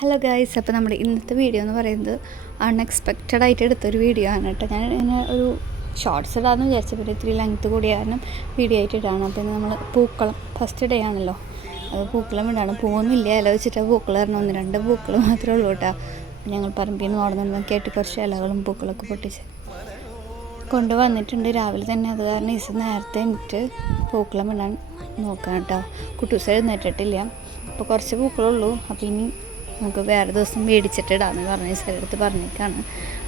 Hello guys, അപ്പോൾ നമ്മുടെ ഇന്നത്തെ വീഡിയോ എന്ന് പറയുന്നത് അൺഎക്സ്പെക്റ്റഡ് ആയിട്ട് എടുത്തൊരു വീഡിയോ ആണ് കേട്ടോ. ഞാൻ ഇങ്ങനെ ഒരു ഷോർട്സ് ഇടാമെന്ന് വിചാരിച്ചപ്പോൾ ഇത്തിരി ലെങ്ത്ത് കൂടിയ കാരണം വീഡിയോ ആയിട്ട് ഇടാണ്. അപ്പോൾ ഇന്ന് നമ്മൾ പൂക്കളം ഫസ്റ്റ് ഡേ ആണല്ലോ, അത് പൂക്കളം ഇടാണ്. പൂവൊന്നുമില്ല, ഇല വെച്ചിട്ട് പൂക്കളം ഇറങ്ങി 1-2 പൂക്കൾ മാത്രമേ ഉള്ളൂ കേട്ടോ. ഞങ്ങൾ പറമ്പിൽ നിന്ന് ഓടുന്നതൊക്കെ ആയിട്ട് കുറച്ച് ഇലകളും പൂക്കളൊക്കെ പൊട്ടിച്ച് കൊണ്ടുവന്നിട്ടുണ്ട് രാവിലെ തന്നെ. അത് കാരണം ഈസ് നേരത്തെ എന്നിട്ട് പൂക്കളം ഇടാൻ നോക്കാം കേട്ടോ. കുട്ടൂസ് എഴുന്നേറ്റിട്ടില്ല, അപ്പോൾ കുറച്ച് പൂക്കളുള്ളൂ. അപ്പോൾ ഇനി നമുക്ക് വേറെ ദിവസം മേടിച്ചിട്ടിടാന്ന് പറഞ്ഞ സ്ഥലത്ത് പറഞ്ഞേക്കാണ്.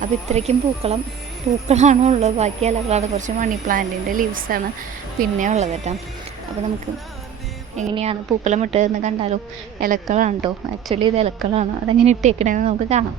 അപ്പോൾ ഇത്രയ്ക്കും പൂക്കളാണ് ഉള്ളത്. ബാക്കി ഇലകളാണ്, കുറച്ച് മണി പ്ലാന്റിൻ്റെ ലീവ്സാണ് പിന്നെ ഉള്ളത് കേട്ടോ. അപ്പോൾ നമുക്ക് എങ്ങനെയാണ് പൂക്കളം ഇട്ടതെന്ന് കണ്ടാലോ. ഇലക്കളാണ് കേട്ടോ, ആക്ച്വലി ഇത് ഇലക്കളാണ്. അതെങ്ങനെ ഇട്ടേക്കണേന്ന് നമുക്ക് കാണാം.